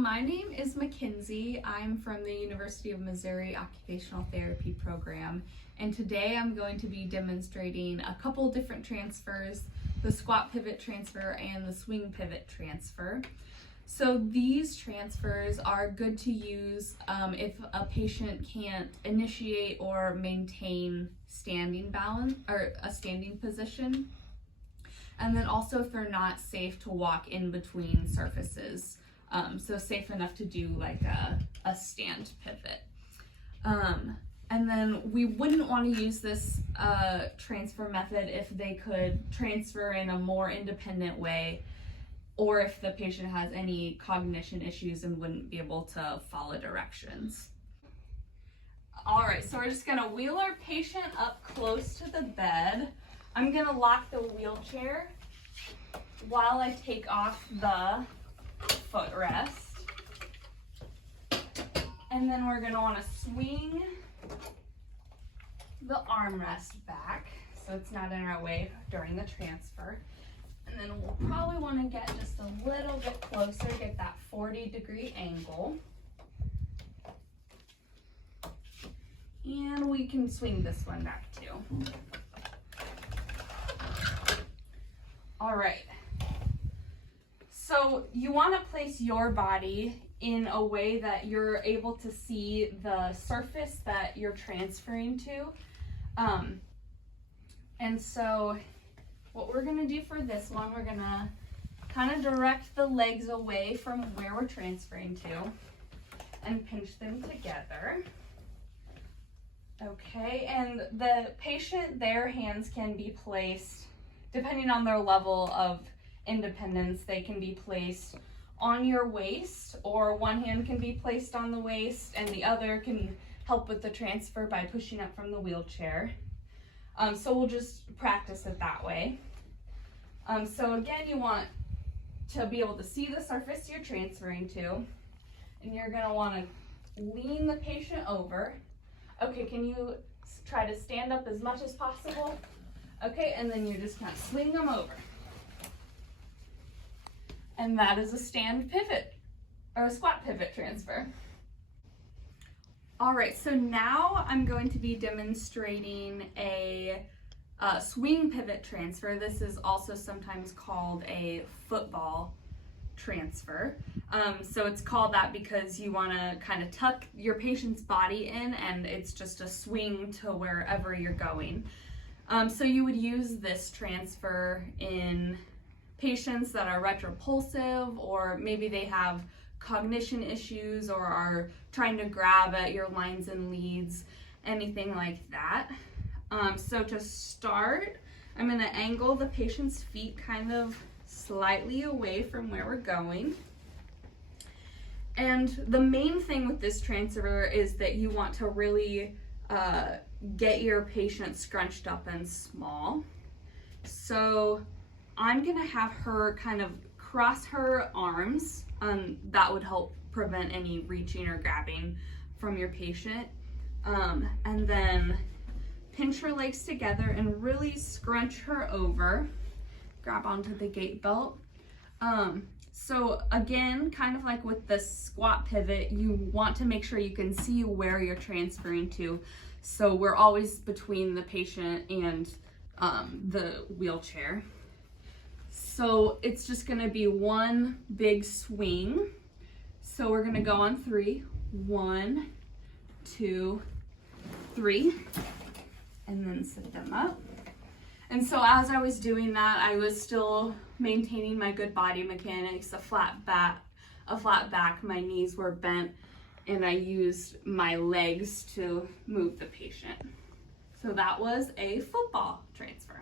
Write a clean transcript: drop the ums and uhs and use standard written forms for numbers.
my name is Mackenzie. I'm from the University of Missouri Occupational Therapy program, and today I'm going to be demonstrating a couple different transfers, the squat pivot transfer and the swing pivot transfer. So these transfers are good to use if a patient can't initiate or maintain standing balance or a standing position. And then also if they're not safe to walk in between surfaces. So safe enough to do like a stand pivot. And then we wouldn't want to use this transfer method if they could transfer in a more independent way, or if the patient has any cognition issues and wouldn't be able to follow directions. All right, so we're just gonna wheel our patient up close to the bed. I'm gonna lock the wheelchair while I take off the footrest. And then we're gonna wanna swing the armrest back so it's not in our way during the transfer. And then we'll probably wanna get just a little bit closer, get that 40-degree angle. And we can swing this one back too. All right, so you want to place your body in a way that you're able to see the surface that you're transferring to. And so what we're going to do for this one, we're going to kind of direct the legs away from where we're transferring to and pinch them together. Okay, and the patient, their hands can be placed, depending on their level of independence, they can be placed on your waist, or one hand can be placed on the waist and the other can help with the transfer by pushing up from the wheelchair. So we'll just practice it that way. So again, you want to be able to see the surface you're transferring to, and you're going to want to lean the patient over. Okay, can you try to stand up as much as possible? Okay, and then you just kind of swing them over. And that is a stand pivot, or a squat pivot transfer. All right, so now I'm going to be demonstrating a swing pivot transfer. This is also sometimes called a football transfer. So it's called that because you want to kind of tuck your patient's body in, and it's just a swing to wherever you're going. So you would use this transfer in patients that are retropulsive, or maybe they have cognition issues or are trying to grab at your lines and leads, anything like that. So to start, I'm going to angle the patient's feet kind of slightly away from where we're going. And the main thing with this transfer is that you want to really get your patient scrunched up and small. So I'm gonna have her kind of cross her arms. That would help prevent any reaching or grabbing from your patient. And then pinch her legs together and really scrunch her over. Grab onto the gait belt. So again, kind of like with the squat pivot, you want to make sure you can see where you're transferring to. So we're always between the patient and the wheelchair. So it's just gonna be one big swing. So we're gonna go on 3. 1, 2, 3, and then sit them up. And so as I was doing that, I was still maintaining my good body mechanics, a flat back, my knees were bent, and I used my legs to move the patient. So that was a football transfer.